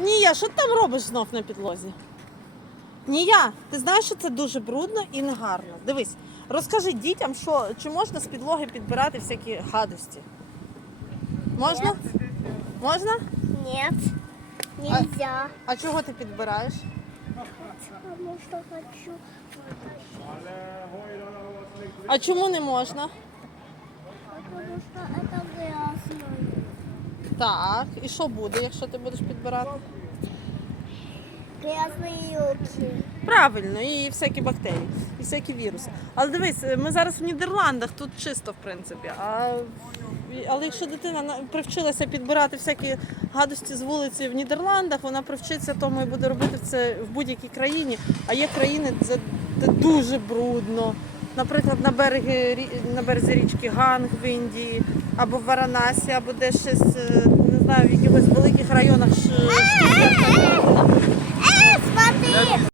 Нія, що ти там робиш знов на підлозі? Нія, ти знаєш, що це дуже брудно і негарно. Дивись, розкажи дітям, що, чи можна з підлоги підбирати всякі гадості? Можна? Можна? Нет, нельзя. А чого ти підбираєш? Потому что хочу. А чому не можна? Потому что это. Так, і що буде, якщо ти будеш підбирати? Грязные руки. Правильно, і всякі бактерії, і всякі віруси. Але дивись, ми зараз в Нідерландах, тут чисто, в принципі. А, але якщо дитина на- привчилася підбирати всякі гадості з вулиці в Нідерландах, вона привчиться тому і буде робити це в будь-якій країні. А є країни, де дуже брудно. Наприклад, на береги на березі річки Ганг в Індії, або в Варанасі, або десь щось, е, не знаю, в якихось великих